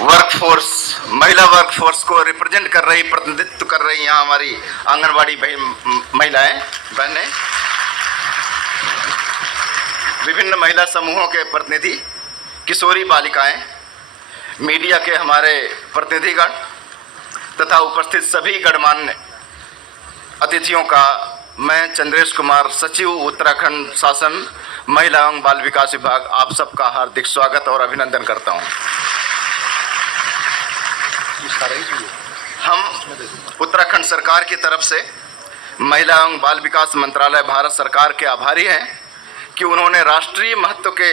Workforce, महिला workforce को represent कर रही, प्रतिनिधित्व कर रही यहाँ हमारी आंगनबाड़ी महिलाएं, बहनें, विभिन्न महिला समूहों के प्रतिनिधि, किशोरी बालिकाएं, मीडिया के हमारे प्रतिनिधिगण तथा उपस्थित सभी गणमान्य अतिथियों का मैं चंद्रेश कुमार, सचिव उत्तराखंड शासन महिला एवं बाल विकास विभाग, आप सबका हार्दिक स्वागत और अभिनंदन करता हूं। हम उत्तराखंड सरकार की तरफ से महिला एवं बाल विकास मंत्रालय भारत सरकार के आभारी हैं कि उन्होंने राष्ट्रीय महत्व के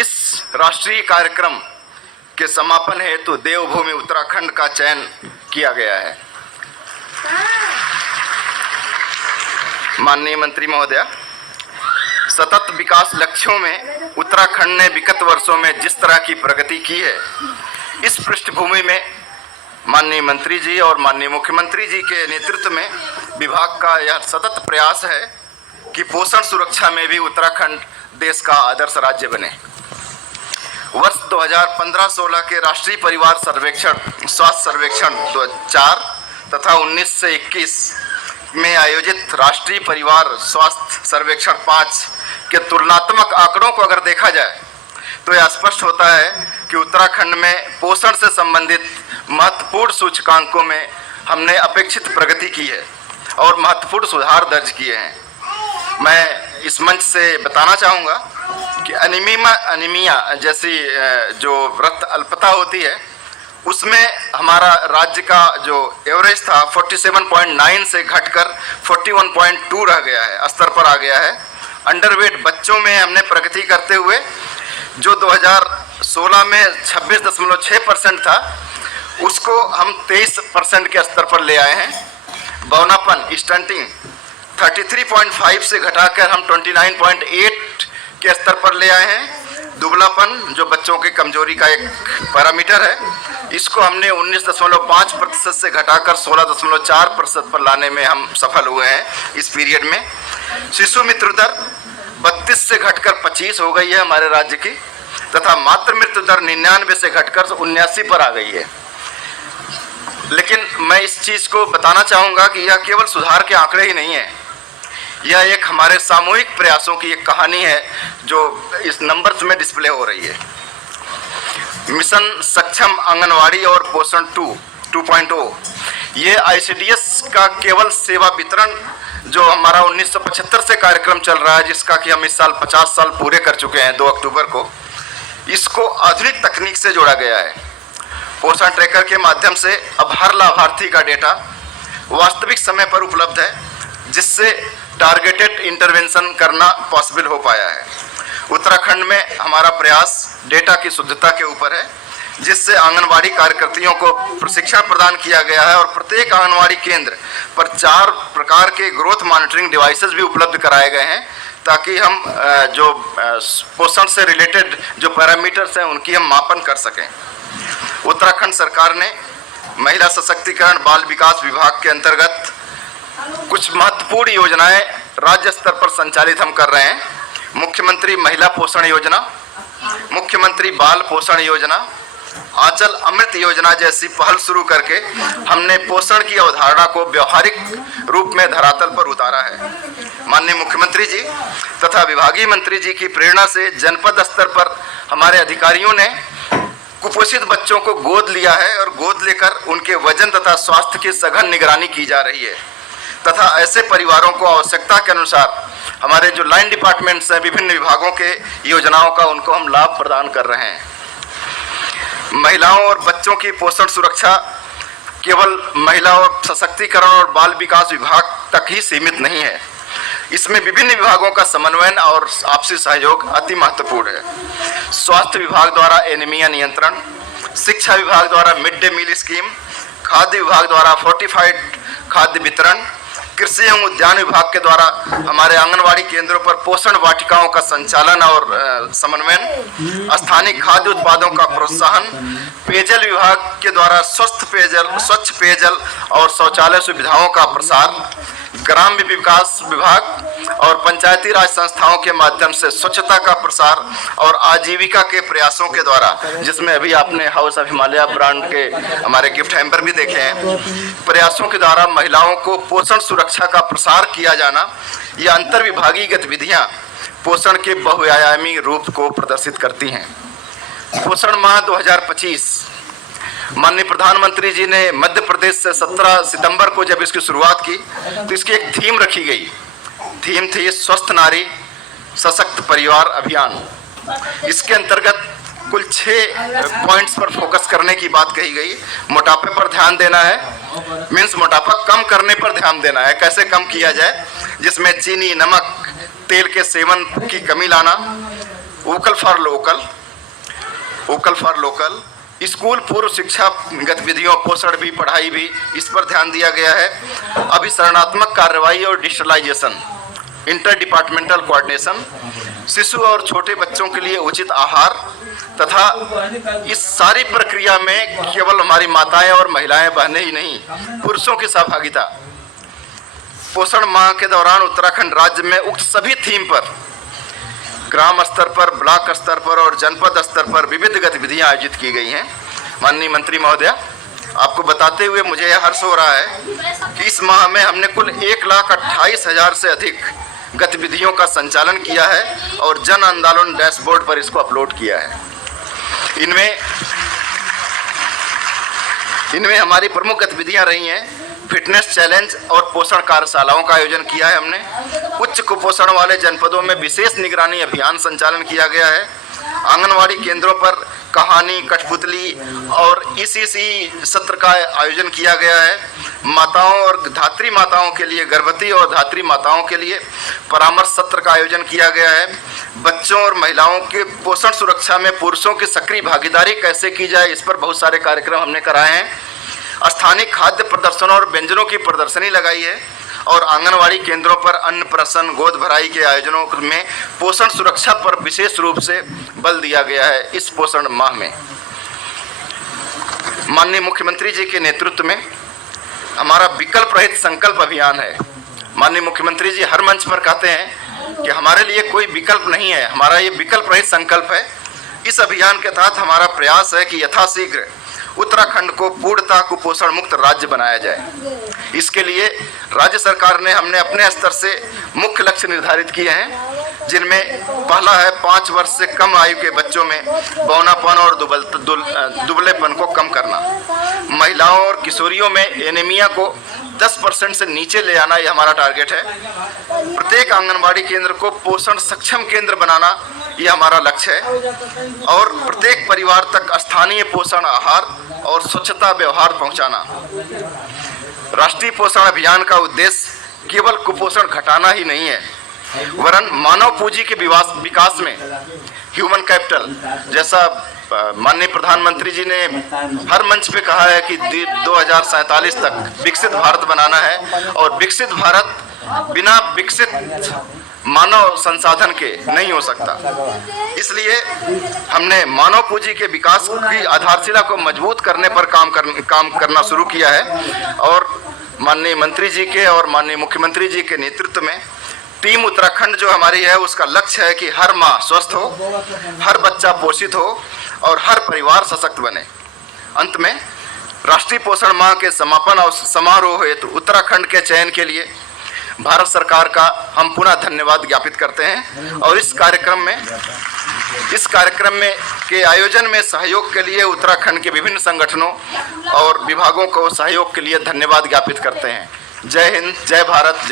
इस राष्ट्रीय कार्यक्रम के समापन हेतु देवभूमि उत्तराखंड का चयन किया गया है। माननीय मंत्री महोदया, सतत विकास लक्ष्यों में उत्तराखंड ने विगत वर्षों में जिस तरह की प्रगति की है, इस पृष्ठभूमि में माननीय मंत्री जी और माननीय मुख्यमंत्री जी के नेतृत्व में विभाग का यह सतत प्रयास है कि पोषण सुरक्षा में भी उत्तराखंड देश का आदर्श राज्य बने। वर्ष 2015-16 के राष्ट्रीय परिवार सर्वेक्षण, स्वास्थ्य सर्वेक्षण 2004 तथा 19 से 21 में आयोजित राष्ट्रीय परिवार स्वास्थ्य सर्वेक्षण 5 के तुलनात्मक आंकड़ों को अगर देखा जाए तो यह स्पष्ट होता है कि उत्तराखंड में पोषण से संबंधित महत्वपूर्ण सूचकांकों में हमने अपेक्षित प्रगति की है और महत्वपूर्ण सुधार दर्ज किए हैं। मैं इस मंच से बताना चाहूँगा कि अनीमिया जैसी जो रक्त अल्पता होती है, उसमें हमारा राज्य का जो एवरेज था 47.9 से घटकर 41.2 रह गया है, स्तर पर आ गया है। अंडरवेट बच्चों में हमने प्रगति करते हुए जो 2016 में 26.6% था, उसको हम 23% के स्तर पर ले आए हैं। बौनापन, स्टंटिंग 33.5 से घटाकर हम 29.8 के स्तर पर ले आए हैं। दुबलापन, जो बच्चों की कमजोरी का एक पैरामीटर है, इसको हमने 19.5% से घटाकर 16.4% पर लाने में हम सफल हुए हैं इस पीरियड में। शिशु मृत्यु दर 32 से घटकर 25 हो गई है हमारे राज्य की, तथा मातृ मृत्यु दर 99 से घटकर 79 पर आ गई है। लेकिन मैं इस चीज़ को बताना चाहूँगा कि यह केवल सुधार के आंकड़े ही नहीं है, यह एक हमारे सामूहिक प्रयासों की एक कहानी है जो इस नंबर्स में डिस्प्ले हो रही है। मिशन सक्षम आंगनवाड़ी और पोषण 2.0, ये ICDS का केवल सेवा वितरण जो हमारा 1975 से कार्यक्रम चल रहा है, जिसका कि हम इस साल 50 साल पूरे कर चुके हैं 2 अक्टूबर को, इसको आधुनिक तकनीक से जोड़ा गया है। पोषण ट्रैकर के माध्यम से अब हर लाभार्थी का डेटा वास्तविक समय पर उपलब्ध है, जिससे टारगेटेड इंटरवेंशन करना पॉसिबल हो पाया है। उत्तराखंड में हमारा प्रयास डेटा की शुद्धता के ऊपर है, जिससे आंगनवाड़ी कार्यकर्तियों को प्रशिक्षण प्रदान किया गया है और प्रत्येक आंगनवाड़ी केंद्र पर 4 प्रकार के ग्रोथ मॉनिटरिंग डिवाइसेस भी उपलब्ध कराए गए हैं, ताकि हम जो पोषण से रिलेटेड जो पैरामीटर्स हैं उनकी हम मापन कर सकें। उत्तराखंड सरकार ने महिला सशक्तिकरण बाल विकास विभाग के अंतर्गत कुछ महत्वपूर्ण योजनाएं राज्य स्तर पर संचालित हम कर रहे हैं। मुख्यमंत्री महिला पोषण योजना, मुख्यमंत्री बाल पोषण योजना, आंचल अमृत योजना जैसी पहल शुरू करके हमने पोषण की अवधारणा को व्यवहारिक रूप में धरातल पर उतारा है। माननीय मुख्यमंत्री जी तथा विभागीय मंत्री जी की प्रेरणा से जनपद स्तर पर हमारे अधिकारियों ने कुपोषित बच्चों को गोद लिया है और गोद लेकर उनके वजन तथा स्वास्थ्य की सघन निगरानी की जा रही है, तथा ऐसे परिवारों को आवश्यकता के अनुसार हमारे जो लाइन डिपार्टमेंट्स हैं, विभिन्न विभागों के योजनाओं का उनको हम लाभ प्रदान कर रहे हैं। महिलाओं और बच्चों की पोषण सुरक्षा केवल महिला और सशक्तिकरण और बाल विकास विभाग तक ही सीमित नहीं है, इसमें विभिन्न विभागों का समन्वय और आपसी सहयोग अति महत्वपूर्ण है। स्वास्थ्य विभाग द्वारा एनीमिया नियंत्रण, शिक्षा विभाग द्वारा मिड डे मील स्कीम, खाद्य विभाग द्वारा फोर्टिफाइड खाद्य वितरण, कृषि एवं उद्यान विभाग के द्वारा हमारे आंगनवाड़ी केंद्रों पर पोषण वाटिकाओं का संचालन और समन्वयन, स्थानीय खाद्य उत्पादों का प्रोत्साहन, पेयजल विभाग के द्वारा स्वच्छ पेयजल और शौचालय सुविधाओं का प्रसार, ग्राम्य विकास विभाग और पंचायती राज संस्थाओं के माध्यम से स्वच्छता का प्रसार और आजीविका के प्रयासों के द्वारा, जिसमें अभी आपने हाउस ऑफ हिमालय ब्रांड के हमारे गिफ्ट हैम्पर भी देखे हैं, प्रयासों के द्वारा महिलाओं को पोषण सुरक्षा का प्रसार किया जाना, यह अंतर्विभागीय गतिविधियां पोषण के बहुआयामी रूप को प्रदर्शित करती हैं। पोषण माह 2025 माननीय प्रधानमंत्री जी ने मध्य प्रदेश से 17 सितंबर को जब इसकी शुरुआत की तो इसकी एक थीम रखी गई। थीम थी स्वस्थ नारी सशक्त परिवार अभियान। इसके अंतर्गत कुल 6 पॉइंट्स पर फोकस करने की बात कही गई। मोटापे पर ध्यान देना है, मीन्स मोटापा कम करने पर ध्यान देना है, कैसे कम किया जाए, जिसमें चीनी, नमक, तेल के सेवन की कमी लाना, वोकल फॉर लोकल, स्कूल पूर्व शिक्षा गतिविधियों, पोषण भी, पढ़ाई भी, इस पर ध्यान दिया गया है। अभिसरणात्मक कार्रवाई और डिजिटलाइजेशन, इंटर डिपार्टमेंटल कोऑर्डिनेशन, शिशु और छोटे बच्चों के लिए उचित आहार तथा इस सारी प्रक्रिया में केवल हमारी माताएं और महिलाएं बहनें ही नहीं, पुरुषों की सहभागिता। पोषण माह के दौरान उत्तराखंड राज्य में उक्त सभी थीम पर ग्राम स्तर पर, ब्लॉक स्तर पर और जनपद स्तर पर विविध गतिविधियां आयोजित की गई हैं। माननीय मंत्री महोदया, आपको बताते हुए मुझे यह हर्ष हो रहा है कि इस माह में हमने कुल 1,28,000 से अधिक गतिविधियों का संचालन किया है और जन आंदोलन डैशबोर्ड पर इसको अपलोड किया है। इनमें हमारी प्रमुख गतिविधियां रही हैं। फिटनेस चैलेंज और पोषण कार्यशालाओं का आयोजन किया है हमने। उच्च कुपोषण वाले जनपदों में विशेष निगरानी अभियान संचालन किया गया है। आंगनवाड़ी केंद्रों पर कहानी, कठपुतली और ईसीसी सत्र का आयोजन किया गया है। माताओं और धात्री माताओं के लिए, गर्भवती और धात्री माताओं के लिए परामर्श सत्र का आयोजन किया गया है। बच्चों और महिलाओं के पोषण सुरक्षा में पुरुषों की सक्रिय भागीदारी कैसे की जाए, इस पर बहुत सारे कार्यक्रम हमने कराए हैं। स्थानीय खाद्य प्रदर्शनों और व्यंजनों की प्रदर्शनी लगाई है और आंगनवाड़ी केंद्रों पर अन्नप्राशन, गोद भराई के आयोजनों में पोषण सुरक्षा पर विशेष रूप से बल दिया गया है। इस पोषण माह में माननीय मुख्यमंत्री जी के नेतृत्व में हमारा विकल्प रहित संकल्प अभियान है। माननीय मुख्यमंत्री जी हर मंच पर कहते हैं कि हमारे लिए कोई विकल्प नहीं है, हमारा ये विकल्प रहित संकल्प है। इस अभियान के तहत हमारा प्रयास है कि यथाशीघ्र उत्तराखंड को पूर्णतः कुपोषण मुक्त राज्य बनाया जाए। इसके लिए राज्य सरकार ने हमने अपने स्तर से मुख्य लक्ष्य निर्धारित किए हैं, जिनमें पहला है 5 वर्ष से कम आयु के बच्चों में बौनापन और दुबलेपन को कम करना। महिलाओं और किशोरियों में एनीमिया को 10% से नीचे ले आना, ये हमारा टारगेट है। प्रत्येक आंगनबाड़ी केंद्र को पोषण सक्षम केंद्र बनाना, ये हमारा लक्ष्य है। और प्रत्येक परिवार तक स्थानीय पोषण आहार और स्वच्छता व्यवहार पहुंचाना। राष्ट्रीय पोषण अभियान का उद्देश्य केवल कुपोषण घटाना ही नहीं है, वरन मानव पूंजी के विकास में ह्यूमन कैपिटल, जैसा माननीय प्रधानमंत्री जी ने हर मंच पे कहा है कि 2047 तक विकसित भारत बनाना है और विकसित भारत बिना विकसित मानव संसाधन के नहीं हो सकता। इसलिए हमने मानव पूंजी के विकास की आधारशिला को मजबूत करने पर काम करना शुरू किया है और माननीय मंत्री जी के और माननीय मुख्यमंत्री जी के नेतृत्व में टीम उत्तराखंड जो हमारी है, उसका लक्ष्य है कि हर माँ स्वस्थ हो, हर बच्चा पोषित हो और हर परिवार सशक्त बने। अंत में राष्ट्रीय पोषण माह के समापन और समारोह हेतु उत्तराखंड के चयन के लिए भारत सरकार का हम पुनः धन्यवाद ज्ञापित करते हैं और इस कार्यक्रम में के आयोजन में सहयोग के लिए उत्तराखंड के विभिन्न संगठनों और विभागों को सहयोग के लिए धन्यवाद ज्ञापित करते हैं। जय हिंद, जय भारत।